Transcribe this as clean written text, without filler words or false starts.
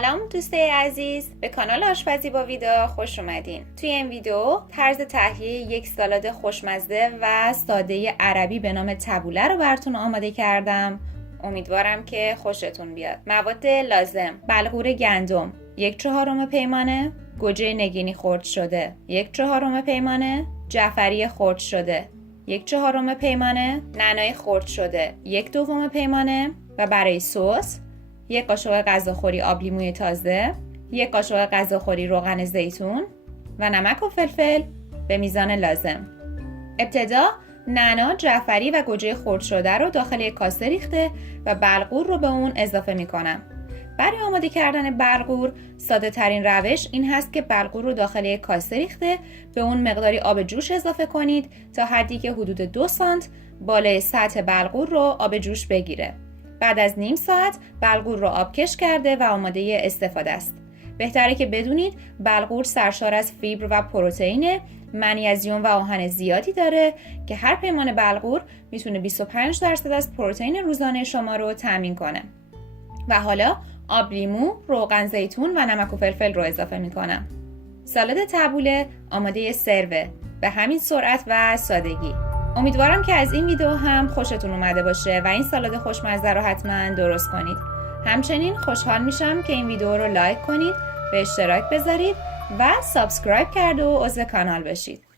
سلام دوستای عزیز، به کانال آشپزی با ویدا خوش اومدین. توی این ویدیو طرز تهیه یک سالاد خوشمزه و ساده عربی به نام تبوله رو براتون آماده کردم. امیدوارم که خوشتون بیاد. مواد لازم: بلغور گندم 1/4 پیمانه، گوجه نگینی خرد شده 1/4 پیمانه، جعفری خرد شده 1/4 پیمانه، نعنای خرد شده 1/2 پیمانه و برای سس 1 قاشق غذاخوری آب لیموی تازه، 1 قاشق غذاخوری روغن زیتون و نمک و فلفل به میزان لازم. ابتدا نعنا، جعفری و گوجه خرد شده رو داخل یک کاسه ریخته و بلغور رو به اون اضافه میکنم. برای آماده کردن بلغور ساده ترین روش این هست که بلغور رو داخل یک کاسه ریخته به اون مقداری آب جوش اضافه کنید تا حدی که حدود 2 سانت بالای سطح بلغور رو آب جوش بگیره. بعد از نیم ساعت بلغور رو آبکش کرده و آماده استفاده است. بهتره که بدونید بلغور سرشار از فیبر و پروتئین، منیزیم و آهن زیادی داره که هر پیمانه بلغور میتونه 25% از پروتئین روزانه شما رو تامین کنه. و حالا آب لیمو، روغن زیتون و نمک و فلفل رو اضافه میکنم. سالاد تبوله آماده سرو به همین سرعت و سادگی. امیدوارم که از این ویدیو هم خوشتون اومده باشه و این سالاد خوشمزه رو حتما درست کنید. همچنین خوشحال میشم که این ویدیو رو لایک کنید، به اشتراک بذارید و سابسکرایب کرده و عضو کانال بشید.